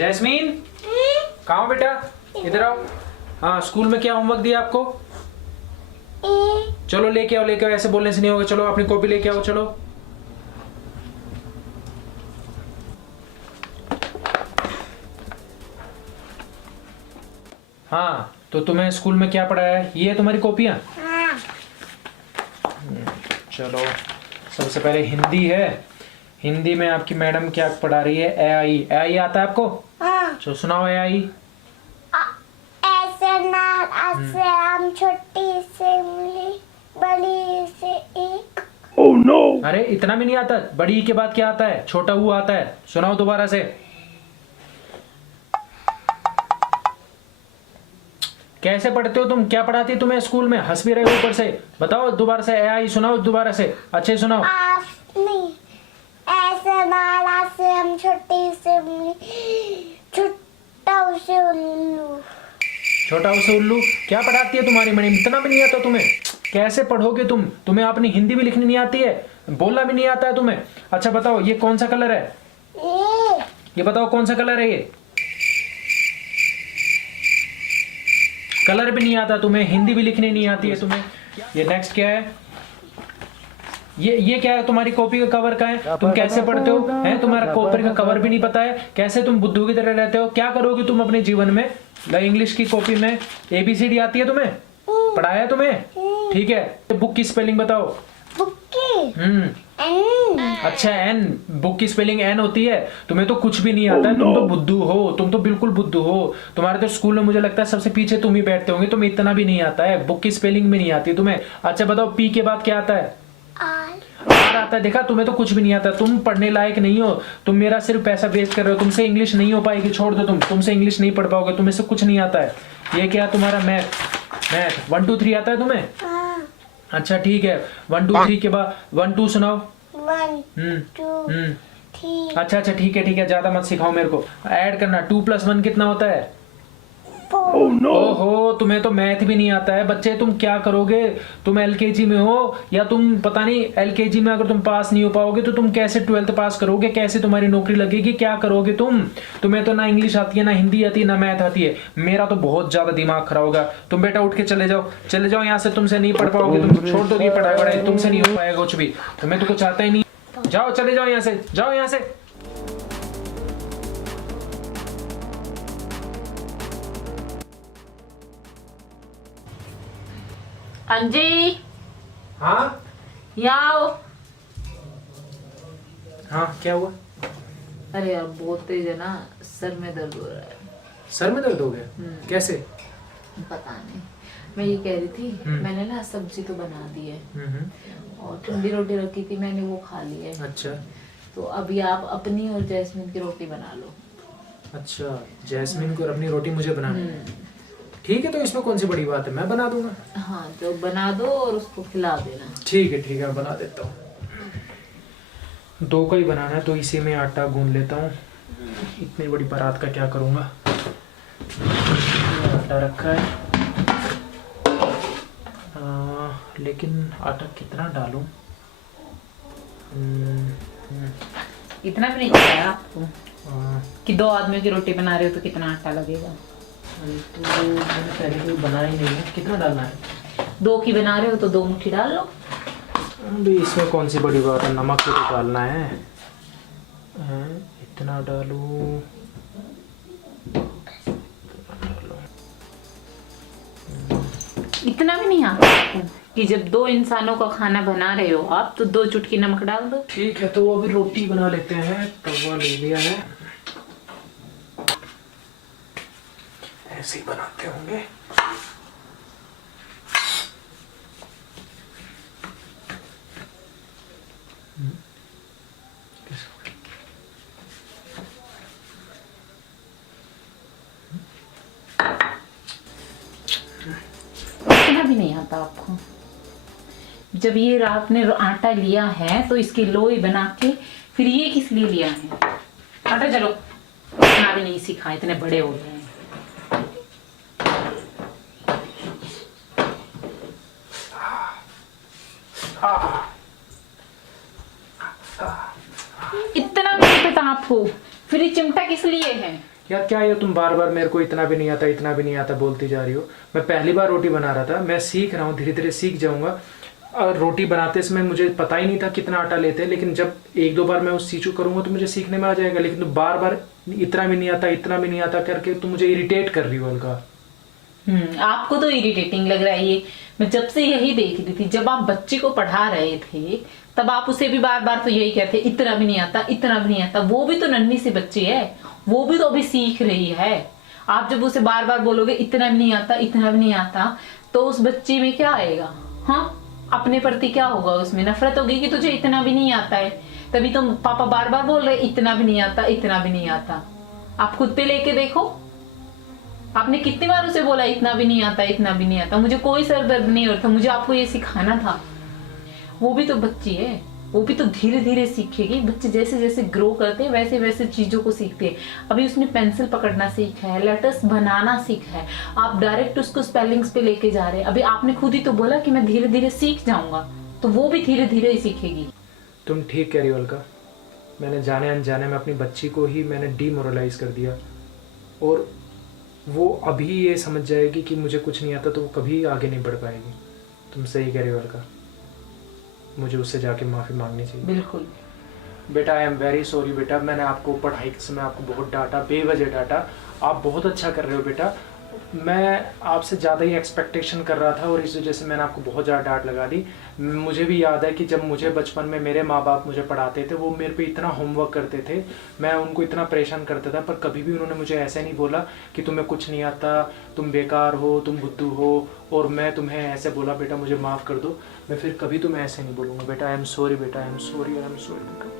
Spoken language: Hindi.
जैस्मीन, कहाँ हो बेटा? इधर आओ। हाँ, स्कूल में क्या होमवर्क दिया आपको? चलो लेके आओ, लेके आओ, ऐसे बोलने से नहीं होगा। चलो अपनी कॉपी लेके आओ, चलो। हाँ, तो तुम्हें स्कूल में क्या पढ़ाया है? ये है तुम्हारी कॉपियाँ? चलो, सबसे पहले हिंदी है। हिंदी में आपकी मैडम क्या पढ़ा रही है? ए आई। ए आई आता है आपको? चलो सुनाओ ए आई। ऐसे नाल, ऐसे आम, छोटी से उंगली, बड़ी से एक। Oh no! अरे इतना भी नहीं आता? बड़ी के बाद क्या आता है? छोटा ऊ आता है। सुनाओ दोबारा से। कैसे पढ़ते हो तुम? क्या पढ़ाती है तुम्हें स्कूल में? हंस भी रहे हो ऊपर से। बताओ दोबारा से ए आई सुनाओ, दोबारा से अच्छे सुनाओ। नहीं, ऐसे नाल, ऐसे आम, छोटी से उंगली, छोटा से उल्लू। छोटा उसे उल्लू क्या पढ़ाती है तुम्हारी मैडम? इतना भी नहीं आता तुम्हें? कैसे पढ़ोगे तुम? तुम्हें अपनी हिंदी भी लिखनी नहीं आती है, बोलना भी नहीं आता है तुम्हें? अच्छा बताओ, ये कौन सा कलर है? ये बताओ कौन सा कलर है? ये कलर भी नहीं आता तुम्हें, हिंदी भी लिखनी नहीं आती है तुम्हें। ये नेक्स्ट क्या है? ये क्या है? तुम्हारी कॉपी का कवर का है? तुम कैसे पढ़ते हो? हैं, तुम्हारा कॉपी का कवर भी नहीं पता है? कैसे तुम बुद्धू की तरह रहते हो? क्या करोगे तुम अपने जीवन में? इंग्लिश की कॉपी में ABCD आती है तुम्हें? पढ़ाया तुम्हें? ठीक है, बुक की स्पेलिंग बताओ। बुक की N। अच्छा N, बुक की स्पेलिंग N होती है? तुम्हें तो कुछ भी नहीं आता है। तुम तो बुद्धू हो, तुम तो बिल्कुल बुद्धू हो। तुम्हारे तो स्कूल में मुझे लगता है सबसे पीछे तुम ही बैठते होंगे। तुम्हें इतना भी नहीं आता है, बुक की स्पेलिंग भी नहीं आती तुम्हें। अच्छा बताओ, P के बाद क्या आता है? R आता है। देखा, तुम्हें तो कुछ भी नहीं आता। तुम पढ़ने लायक नहीं हो। तुम मेरा सिर्फ पैसा वेस्ट कर रहे हो। तुमसे इंग्लिश नहीं हो पाएगी, छोड़ दो। तुमसे इंग्लिश नहीं पढ़ पाओगे, तुम्हें से कुछ नहीं आता है। ये क्या तुम्हारा मैथ 1 2 3 आता है तुम्हें? अच्छा ठीक है, 1 2 3 के बाद 1 2 सुनाओ। 1 2 3। अच्छा ठीक है, ज्यादा मत सिखाओ मेरे को। ऐड करना, 2 + 1 कितना होता है? 4। ओहो, तुम्हें तो मैथ भी नहीं आता है। बच्चे तुम क्या करोगे? तुम LKG में हो या तुम पता नहीं। LKG में अगर तुम पास नहीं हो पाओगे तो तुम कैसे 12th पास करोगे? कैसे तुम्हारी नौकरी लगेगी? क्या करोगे तुम? तुम्हें तो ना इंग्लिश आती है, ना हिंदी आती है, ना मैथ आती है। मेरा तो बहुत ज्यादा दिमाग खराब होगा। तुम बेटा उठ के चले जाओ यहाँ से। तुमसे नहीं पढ़ पाओगे, तुम छोड़ दो ये पढ़ाई, तुमसे नहीं हो पाएगा कुछ भी। तुम्हें तो कुछ आता ही नहीं। जाओ, चले जाओ यहाँ से, जाओ यहाँ से। अंजी, हाँ यहाँ आओ। हाँ, क्या हुआ? अरे यार बहुत तेज है ना, सर में दर्द हो रहा है। सर में दर्द हो गया? कैसे? पता नहीं। मैं ये कह रही थी, मैंने ना सब्जी तो बना दी है और ठंडी रोटी रखी थी, मैंने वो खा ली है। अच्छा, तो अभी आप अपनी और जैस्मिन की रोटी बना लो। अच्छा जैस्मिन को अपनी रोटी मुझे बनानी है? ठीक है, तो इसमें कौन सी बड़ी बात है, मैं बना दूंगा। हाँ तो बना दो और उसको खिला देना। ठीक है, मैं बना देता हूँ। 2 का ही बनाना है तो इसी में आटा गूंद लेता हूँ। इतनी बड़ी बारात का क्या करूँगा। आटा रखा है, लेकिन आटा कितना डालूं? इतना भी नहीं चाहिए आपको कि 2 आदमियों की रोटी बना रहे हो तो कितना आटा लगेगा? तो मैंने पहले कोई बनाया ही नहीं है। कितना डालना है? 2 की बना रहे हो तो 2 मुट्ठी डाल लो। अभी इसमें कौन सी बड़ी बात है, नमक तो डालना है। इतना डालूं? इतना भी नहीं आता आपको कि जब 2 इंसानों का खाना बना रहे हो आप तो 2 चुटकी नमक डाल दो। ठीक है, तो अभी रोटी बना लेते हैं। तवा ले लिया है, ऐसे ही बनाते होंगे। इतना भी नहीं आता आपको? जब ये रात ने आटा लिया है तो इसकी लोई बना के फिर ये किस लिए लिया है? आटा चलो, इतना भी नहीं सीखा, इतने बड़े हो गए हैं। इतना भी नहीं पता आपको? फिर ये चिमटा किस लिए है? यार क्या ये तुम बार बार मेरे को इतना भी नहीं आता, इतना भी नहीं आता बोलती जा रही हो। मैं पहली बार रोटी बना रहा था, मैं सीख रहा हूँ, धीरे धीरे सीख जाऊंगा। और रोटी बनाते समय मुझे पता ही नहीं था कितना आटा लेते हैं, लेकिन जब एक दो बार मैं उस चीज़ को करूंगा तो मुझे सीखने में आ जाएगा। लेकिन तुम बार बार इतना भी नहीं आता, इतना भी नहीं आता करके तुम मुझे इरिटेट कर रही हो अलका। आपको तो इरिटेटिंग लग रहा है ये। मैं जब से यही देख रही थी, जब आप बच्चे को पढ़ा रहे थे तब आप उसे भी बार बार तो यही कहते, इतना भी नहीं आता, इतना भी नहीं आता। वो भी तो नन्ही सी बच्ची है, वो भी तो अभी सीख रही है। आप जब उसे बार बार बोलोगे इतना भी नहीं आता, इतना भी नहीं आता, तो उस बच्ची में क्या आएगा? हाँ, अपने प्रति क्या होगा? उसमें नफरत होगी कि तुझे इतना भी नहीं आता है। तभी तो पापा बार बार बोल रहे इतना भी नहीं आता, इतना भी नहीं आता। आप खुद पे लेके देखो, आपने कितनी बार उसे बोला इतना भी नहीं आता, इतना भी नहीं आता। मुझे कोई सर दर्द नहीं हो रहा था, मुझे आपको ये सिखाना था। वो भी तो बच्ची है, वो भी तो धीरे धीरे सीखेगी। बच्चे जैसे जैसे ग्रो करते हैं वैसे वैसे चीजों को सीखते हैं। अभी उसने पेंसिल पकड़ना सीखा है, लेटर्स बनाना सीखा है, आप डायरेक्ट उसको स्पेलिंग्स पे लेके जा रहे हैं। अभी आपने खुद ही तो बोला कि मैं धीरे धीरे सीख जाऊंगा, तो वो भी धीरे धीरे ही सीखेगी। तुम ठीक कह रही हो अलका, मैंने जाने अनजाने में अपनी बच्ची को ही मैंने डीमोरलाइज कर दिया। और वो अभी ये समझ जाएगी कि मुझे कुछ नहीं आता तो वो कभी आगे नहीं बढ़ पाएगी। तुम सही कह रही हो अलका, मुझे उससे जाके माफ़ी मांगनी चाहिए। बिल्कुल बेटा, आई एम वेरी सॉरी बेटा, मैंने आपको पढ़ाई के समय आपको बहुत डांटा, बेवजह डांटा। आप बहुत अच्छा कर रहे हो बेटा, मैं आपसे ज़्यादा ही एक्सपेक्टेशन कर रहा था और इस वजह से मैंने आपको बहुत ज़्यादा डांट लगा दी। मुझे भी याद है कि जब मुझे बचपन में मेरे माँ बाप मुझे पढ़ाते थे, वो मेरे पे इतना होमवर्क करते थे, मैं उनको इतना परेशान करता था, पर कभी भी उन्होंने मुझे ऐसे नहीं बोला कि तुम्हें कुछ नहीं आता, तुम बेकार हो, तुम बुद्धू हो और मैं तुम्हें ऐसे बोला बेटा मुझे माफ़ कर दो। मैं फिर कभी तुम्हें ऐसे नहीं बोलूँगा बेटा। आई एम सॉरी बेटा, I am sorry, I am sorry बेटा।